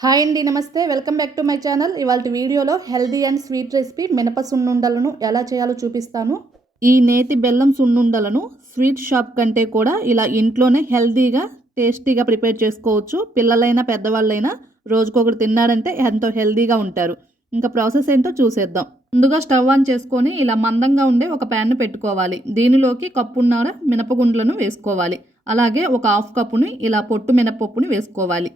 Hi అండి, నమస్తే. Welcome back to my channel. ఇవాళ వీడియోలో హెల్దీ అండ్ స్వీట్ రెసిపీ మినప సున్నుండలను ఎలా చేయాలో చూపిస్తాను. ఈ నేతి బెల్లం సున్నుండలను స్వీట్ షాప్ కంటే కూడా ఇలా ఇంట్లోనే హెల్దీగా టేస్టీగా ప్రిపేర్ చేసుకోవచ్చు. పిల్లలైనా పెద్దవాళ్ళైనా రోజుకొకటి తిన్నారంటే ఎంతో హెల్దీగా ఉంటారు. ఇంకా ప్రాసెస్ ఏంటో చూసేద్దాం. ముందుగా స్టవ్ ఆన్ చేసుకొని ఇలా మందంగా ఉండే ఒక ప్యాన్ను పెట్టుకోవాలి. దీనిలోకి కప్పున్నర మినపగుండ్లను వేసుకోవాలి. అలాగే ఒక హాఫ్ కప్పుని ఇలా పొట్టు మినపప్పుని వేసుకోవాలి.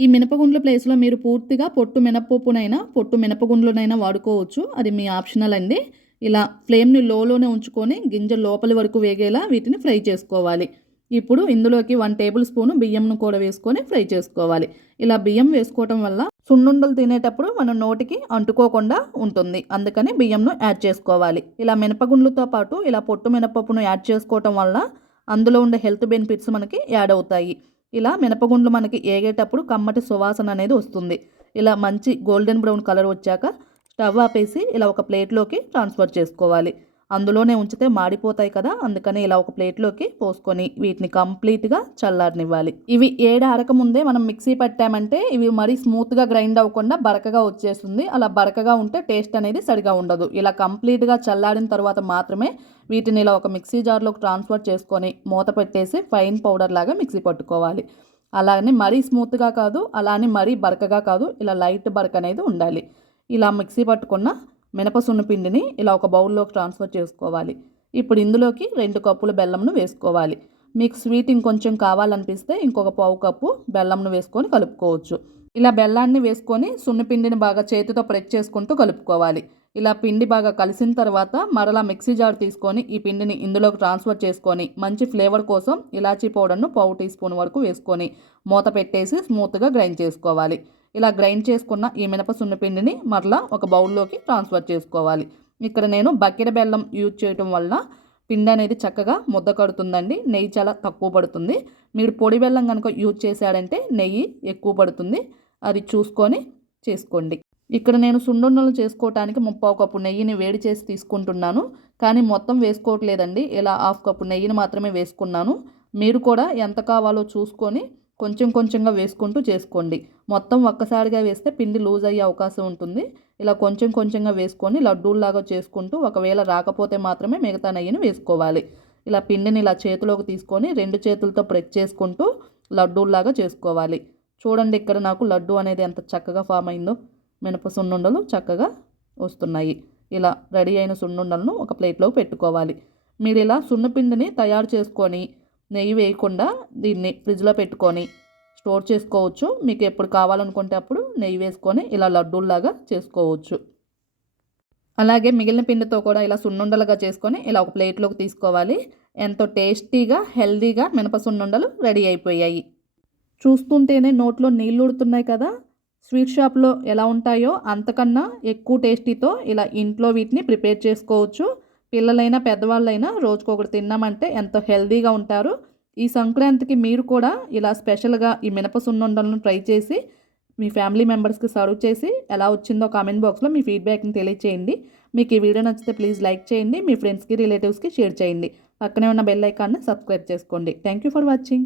ఈ మినపగుండ్ల ప్లేస్లో మీరు పూర్తిగా పొట్టు మినపప్పునైనా పొట్టు మినపగుండ్లనైనా వాడుకోవచ్చు. అది మీ ఆప్షనల్ అండి. ఇలా ఫ్లేమ్ని లోలోనే ఉంచుకొని గింజ లోపలి వరకు వేగేలా వీటిని ఫ్రై చేసుకోవాలి. ఇప్పుడు ఇందులోకి 1 టేబుల్ స్పూను బియ్యంను కూడా వేసుకొని ఫ్రై చేసుకోవాలి. ఇలా బియ్యం వేసుకోవటం వల్ల సున్నుండలు తినేటప్పుడు మన నోటికి అంటుకోకుండా ఉంటుంది. అందుకని బియ్యంను యాడ్ చేసుకోవాలి. ఇలా మినపగుండ్లతో పాటు ఇలా పొట్టు మినపప్పును యాడ్ చేసుకోవటం వల్ల అందులో ఉండే హెల్త్ బెనిఫిట్స్ మనకి యాడ్ అవుతాయి. ఇలా మినపగుండ్లు మనకి ఏగేటప్పుడు కమ్మటి సువాసన అనేది వస్తుంది. ఇలా మంచి గోల్డెన్ బ్రౌన్ కలర్ వచ్చాక స్టవ్ ఆపేసి ఇలా ఒక ప్లేట్లోకి ట్రాన్స్ఫర్ చేసుకోవాలి. అందులోనే ఉంచితే మాడిపోతాయి కదా, అందుకని ఇలా ఒక ప్లేట్లోకి పోసుకొని వీటిని కంప్లీట్గా చల్లారనివ్వాలి. ఇవి ఏడారక ముందే మనం మిక్సీ పట్టామంటే ఇవి మరీ స్మూత్గా గ్రైండ్ అవ్వకుండా బరకగా వచ్చేస్తుంది. అలా బరకగా ఉంటే టేస్ట్ అనేది సరిగా ఉండదు. ఇలా కంప్లీట్గా చల్లారిన తర్వాత మాత్రమే వీటిని ఇలా ఒక మిక్సీ జార్లోకి ట్రాన్స్ఫర్ చేసుకొని మూత పెట్టేసి ఫైన్ పౌడర్ లాగా మిక్సీ పట్టుకోవాలి. అలానే మరీ స్మూత్గా కాదు, అలానే మరీ బరకగా కాదు, ఇలా లైట్ బరక అనేది ఉండాలి. ఇలా మిక్సీ పట్టుకున్న మినప సున్నపిండిని ఇలా ఒక బౌల్లోకి ట్రాన్స్ఫర్ చేసుకోవాలి. ఇప్పుడు ఇందులోకి 2 కప్పుల బెల్లంను వేసుకోవాలి. మీకు స్వీట్ ఇంకొంచెం కావాలనిపిస్తే ఇంకొక పావు కప్పు బెల్లంను వేసుకొని కలుపుకోవచ్చు. ఇలా బెల్లాన్ని వేసుకొని సున్నపిండిని బాగా చేతితో ప్రెస్ చేసుకుంటూ కలుపుకోవాలి. ఇలా పిండి బాగా కలిసిన తర్వాత మరలా మిక్సీ జార్ తీసుకొని ఈ పిండిని ఇందులోకి ట్రాన్స్ఫర్ చేసుకొని మంచి ఫ్లేవర్ కోసం ఇలాచీ పౌడర్ను పావు టీ స్పూన్ వరకు వేసుకొని మూత పెట్టేసి స్మూత్గా గ్రైండ్ చేసుకోవాలి. ఇలా గ్రైండ్ చేసుకున్న ఈ మినప సున్నపిండిని మరలా ఒక బౌల్లోకి ట్రాన్స్ఫర్ చేసుకోవాలి. ఇక్కడ నేను బకెట్ బెల్లం యూజ్ చేయడం వల్ల పిండి అనేది చక్కగా ముద్ద కడుతుందండి. నెయ్యి చాలా తక్కువ పడుతుంది. మీరు పొడి బెల్లం కనుక యూజ్ చేశారంటే నెయ్యి ఎక్కువ పడుతుంది. అది చూసుకొని చేసుకోండి. ఇక్కడ నేను సున్నుండలు చేసుకోవటానికి 3/4 కప్పు నెయ్యిని వేడి చేసి తీసుకుంటున్నాను. కానీ మొత్తం వేసుకోవట్లేదండి. ఇలా 1/2 కప్పు నెయ్యిని మాత్రమే వేసుకున్నాను. మీరు కూడా ఎంత కావాలో చూసుకొని కొంచెం కొంచెంగా వేసుకుంటూ చేసుకోండి. మొత్తం ఒక్కసారిగా వేస్తే పిండి లూజ్ అయ్యే అవకాశం ఉంటుంది. ఇలా కొంచెం కొంచెంగా వేసుకొని లడ్డూల్లాగా చేసుకుంటూ ఒకవేళ రాకపోతే మాత్రమే మిగతా నెయ్యిని వేసుకోవాలి. ఇలా పిండిని ఇలా చేతిలోకి తీసుకొని 2 చేతులతో ప్రెస్ చేసుకుంటూ లడ్డూల్లాగా చేసుకోవాలి. చూడండి, ఇక్కడ నాకు లడ్డు అనేది ఎంత చక్కగా ఫామ్ అయిందో. మినప సున్నుండలు చక్కగా వస్తున్నాయి. ఇలా రెడీ అయిన సున్నుండలను ఒక ప్లేట్లోకి పెట్టుకోవాలి. మీరు ఇలా సున్నపిండిని తయారు చేసుకొని నెయ్యి వేయకుండా దీన్ని ఫ్రిడ్జ్లో పెట్టుకొని స్టోర్ చేసుకోవచ్చు. మీకు ఎప్పుడు కావాలనుకుంటే అప్పుడు నెయ్యి వేసుకొని ఇలా లడ్డూల్లాగా చేసుకోవచ్చు. అలాగే మిగిలిన పిండితో కూడా ఇలా సున్నుండలుగా చేసుకొని ఇలా ఒక ప్లేట్లోకి తీసుకోవాలి. ఎంతో టేస్టీగా హెల్దీగా మినప సున్నుండలు రెడీ అయిపోయాయి. చూస్తుంటేనే నోట్లో నీళ్ళు ఊడుతున్నాయి కదా. స్వీట్ షాప్లో ఎలా ఉంటాయో అంతకన్నా ఎక్కువ టేస్టీతో ఇలా ఇంట్లో వీటిని ప్రిపేర్ చేసుకోవచ్చు. పిల్లలైనా పెద్దవాళ్ళైనా రోజుకొకటి తిన్నామంటే ఎంతో హెల్దీగా ఉంటారు. ఈ సంక్రాంతికి మీరు కూడా ఇలా స్పెషల్గా ఈ మినప సున్నుండలను ట్రై చేసి మీ ఫ్యామిలీ మెంబర్స్కి సర్వ్ చేసి ఎలా వచ్చిందో కామెంట్ బాక్స్లో మీ ఫీడ్బ్యాక్ని తెలియచేయండి. మీకు ఈ వీడియో నచ్చితే ప్లీజ్ లైక్ చేయండి. మీ ఫ్రెండ్స్కి రిలేటివ్స్కి షేర్ చేయండి. పక్కనే ఉన్న బెల్ ఐకాన్ని సబ్స్క్రైబ్ చేసుకోండి. Thank you for watching.